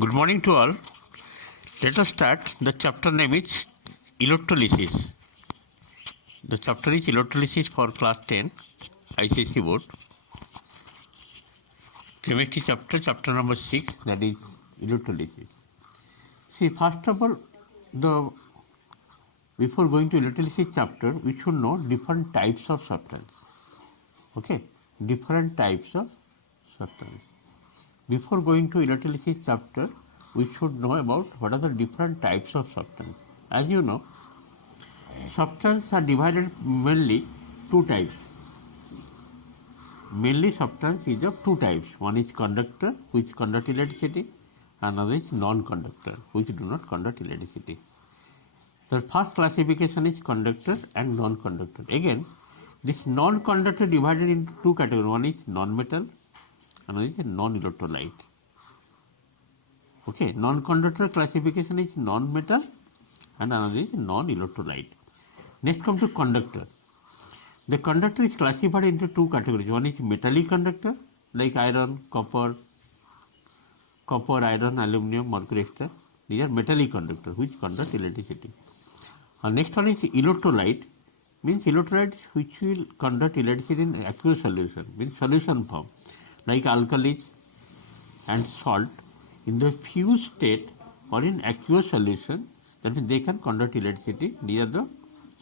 Good morning to all. Let us start. The chapter name is electrolysis. The chapter is electrolysis for class 10 ICSE board. Chemistry chapter number 6, that is electrolysis. See, first of all, before going to electrolysis chapter, we should know different types of substance. Okay, different types of substance. Before going to electrolysis chapter, we should know about what are the different types of substance. As you know, substances are divided mainly two types. Mainly substance is of two types. One is conductor, which conduct electricity, another is non-conductor, which do not conduct electricity. The first classification is conductor and non-conductor. Again, this non-conductor divided into two categories. One is non-metal, another is a non-electrolyte. Okay, non-conductor classification is non-metal and another is non-electrolyte. Next come to conductor. The conductor is classified into two categories. One is metallic conductor like iron, copper, iron, aluminum, mercury, etc. These are metallic conductors which conduct electricity. Next one is electrolyte. Means electrolyte which will conduct electricity in aqueous solution, means solution form, like alkalis and salt in the fused state or in aqueous solution. That means they can conduct electricity. These are the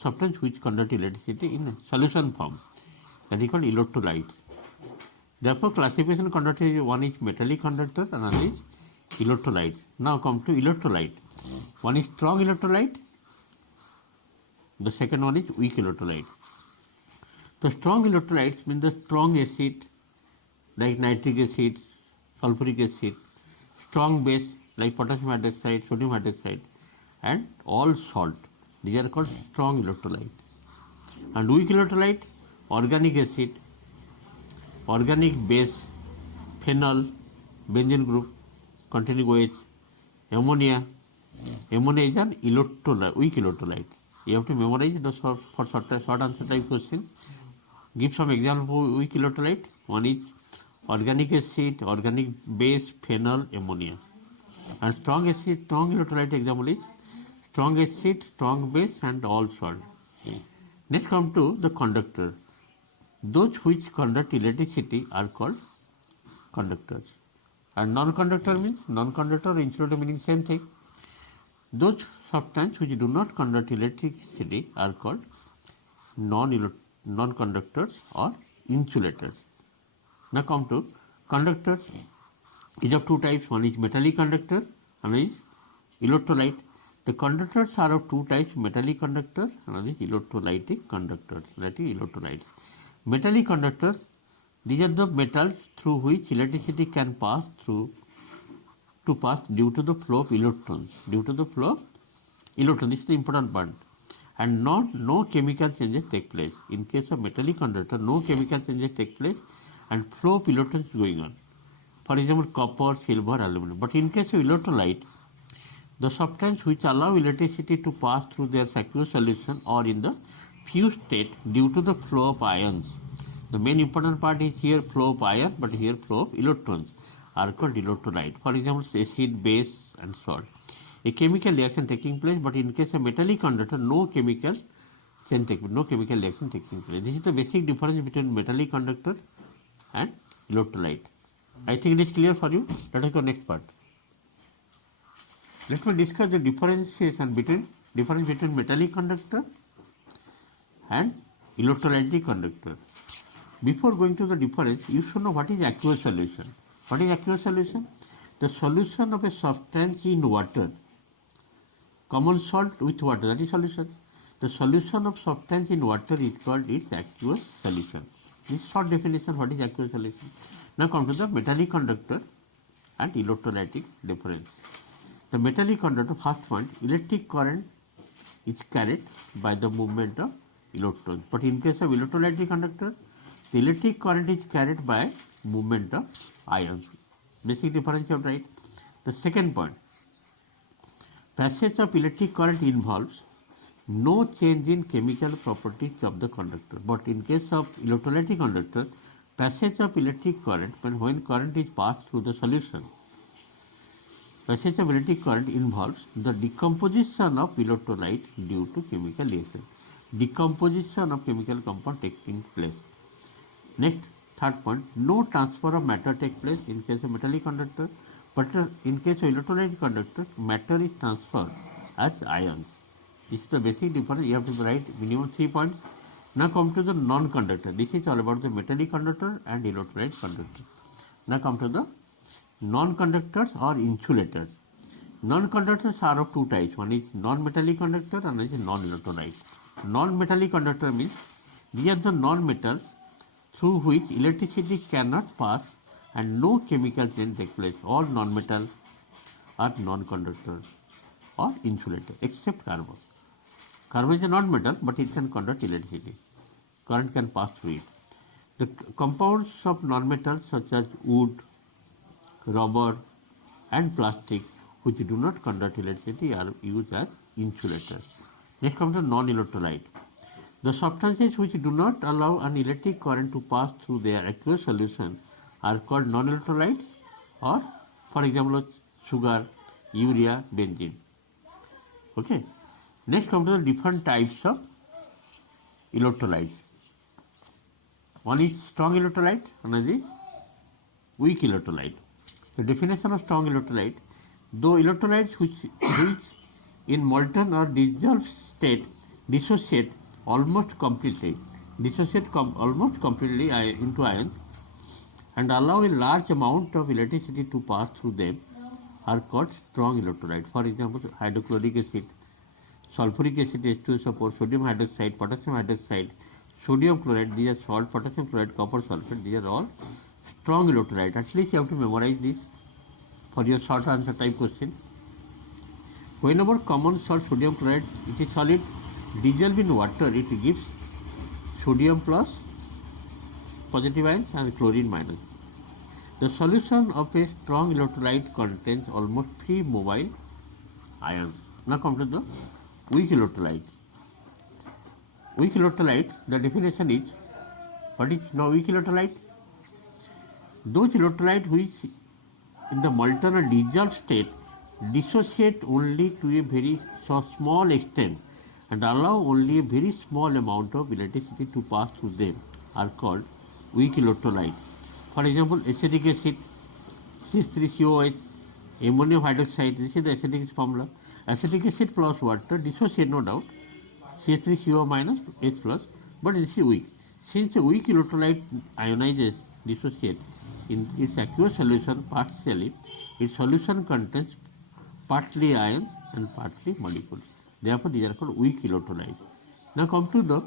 substances which conduct electricity in solution form. That is called electrolytes. Therefore, classification conductor is one is metallic conductor, another is electrolyte. Now come to electrolyte. One is strong electrolyte. The second one is weak electrolyte. The strong electrolytes mean the strong acid like nitric acid, sulfuric acid, strong base like potassium hydroxide, sodium hydroxide, and all salt. These are called strong electrolyte. And weak electrolyte, organic acid, organic base, phenol, benzene group containing OH, ammonia. Ammonia is an electrolyte, weak electrolyte. You have to memorize the short answer type question. Give some example of weak electrolyte. One is organic acid, organic base, phenol, ammonia. And strong acid, strong electrolyte example is strong acid, strong base, and all salt. Next come to the conductor. Those which conduct electricity are called conductors. And non-conductor means non-conductor or insulator meaning same thing. Those substances which do not conduct electricity are called non-conductors or insulators. Now come to conductors. Is of two types. One is metallic conductor, another is electrolyte. The conductors are of two types: metallic conductor, another is electrolytic conductors. That is electrolytes. Metallic conductors, these are the metals through which electricity can pass through due to the flow of electrons. Due to the flow of electrons, this is the important part. And no chemical changes take place. In case of metallic conductor, no chemical changes take place and flow of electrons is going on. For example, copper, silver, aluminum. But in case of electrolyte, the substance which allow electricity to pass through their aqueous solution or in the fused state due to the flow of ions. The main important part is here flow of ion, but here flow of electrons are called electrolyte. For example, acid, base, and salt. A chemical reaction taking place, but in case of metallic conductor, no chemical reaction taking place. This is the basic difference between metallic conductor and electrolyte. I think it is clear for you. Let us go next part. Let me discuss the differentiation between metallic conductor and electrolytic conductor. Before going to the difference, you should know what is aqueous solution. What is aqueous solution? The solution of a substance in water. Common salt with water, that is solution. The solution of substance in water is called its aqueous solution. This short definition, what is aqueous solution. Now come to the metallic conductor and electrolytic difference. The metallic conductor, first point, electric current is carried by the movement of electrons. But in case of electrolytic conductor, the electric current is carried by movement of ions. Basic difference, right? The second point, passage of electric current involves no change in chemical properties of the conductor. But in case of electrolytic conductor, passage of electric current, when current is passed through the solution, Passage of electric current involves the decomposition of electrolyte due to chemical reaction. Decomposition of chemical compound taking place. Next, third point, no transfer of matter takes place in case of metallic conductor, but in case of electrolyte conductor, matter is transferred as ions. This is the basic difference. You have to write minimum 3 points. Now come to the non-conductor. This is all about the metallic conductor and electrolyte conductor. Now come to the non-conductors or insulators. Non-conductors are of two types. One is non-metallic conductor and another is non-electrolyte. Non-metallic conductor means these are the non-metals through which electricity cannot pass and no chemical change takes place. All non-metals are non-conductors or insulator except carbon. Carbon is a non-metal but it can conduct electricity. Current can pass through it. The compounds of non-metals such as wood, rubber and plastic which do not conduct electricity are used as insulators. Next comes the non-electrolyte. The substances which do not allow an electric current to pass through their aqueous solution are called non-electrolytes, or for example sugar, urea, benzene. Okay. Next comes to the different types of electrolytes. One is strong electrolyte, another is weak electrolyte. The definition of strong electrolyte: though electrolytes which in molten or dissolved state dissociate almost completely into ions and allow a large amount of electricity to pass through them, are called strong electrolyte. For example, hydrochloric acid, sulfuric acid, H2SO4, sodium hydroxide, potassium hydroxide, sodium chloride, these are salt, potassium chloride, copper sulfate, these are all strong electrolyte. At least you have to memorize this for your short answer type question. Whenever common salt sodium chloride, it is solid, dissolved in water, it gives sodium plus positive ions and chlorine minus. The solution of a strong electrolyte contains almost free mobile ions. Now come to the weak electrolyte. Weak electrolyte, the definition is, what is now weak electrolyte? Those electrolytes which in the molten or dissolved state dissociate only to a very small extent and allow only a very small amount of electricity to pass through them are called weak electrolyte. For example, acetic acid, CH3COH, ammonium hydroxide, this is the acetic formula. Acetic acid plus water dissociate, no doubt, CH3CO minus H plus, but this is weak. Since a weak electrolyte ionizes, dissociates in its aqueous solution partially, its solution contains partly ions and partly molecules. Therefore, these are called weak electrolytes. Now come to the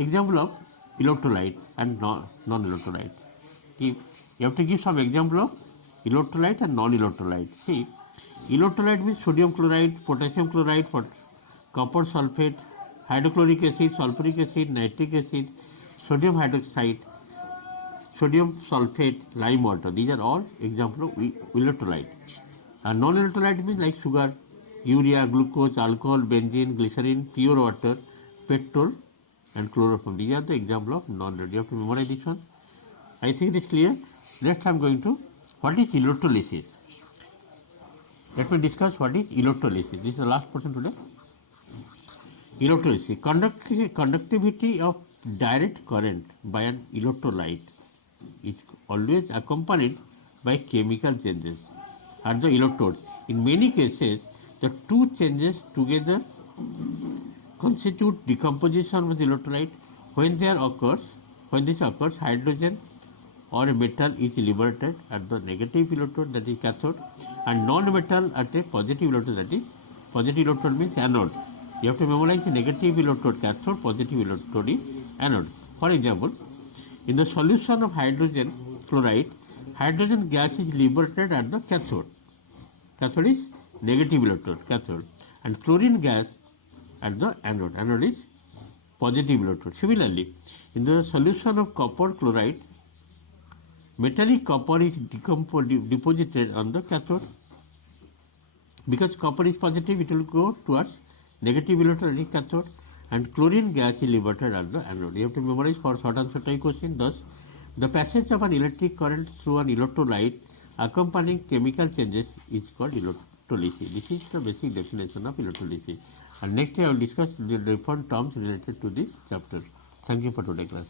example of electrolyte and non-electrolyte. You have to give some example of electrolyte and non-electrolyte. See, electrolyte means sodium chloride, potassium chloride, copper sulfate, hydrochloric acid, sulfuric acid, nitric acid, sodium hydroxide, sodium sulfate, lime water. These are all examples of electrolyte. And non-electrolyte means like sugar, urea, glucose, alcohol, benzene, glycerin, pure water, petrol and chloroform. These are the example of non-electrolyte. You have to memorize this one. I think it is clear. Next I am going to, what is electrolysis? Let me discuss what is electrolysis. This is the last portion today. Electrolysis. Conductivity of direct current by an electrolyte is always accompanied by chemical changes at the electrodes. In many cases, the two changes together constitute decomposition of the electrolyte. When this occurs, hydrogen or a metal is liberated at the negative electrode, that is cathode, and non-metal at a positive electrode, that is positive electrode means anode. You have to memorize the negative electrode cathode, positive electrode is anode. For example, in the solution of hydrogen chloride, hydrogen gas is liberated at the cathode. Cathode is negative electrode, cathode, and chlorine gas at the anode. Anode is positive electrode. Similarly, in the solution of copper chloride, metallic copper is deposited on the cathode. Because copper is positive, it will go towards negative electrode, that is cathode, and chlorine gas is liberated at the anode. You have to memorize for short answer type question. Thus, the passage of an electric current through an electrolyte Accompanying chemical changes is called electrolysis. This is the basic definition of electrolysis. And next I will discuss the different terms related to this chapter. Thank you for today's class.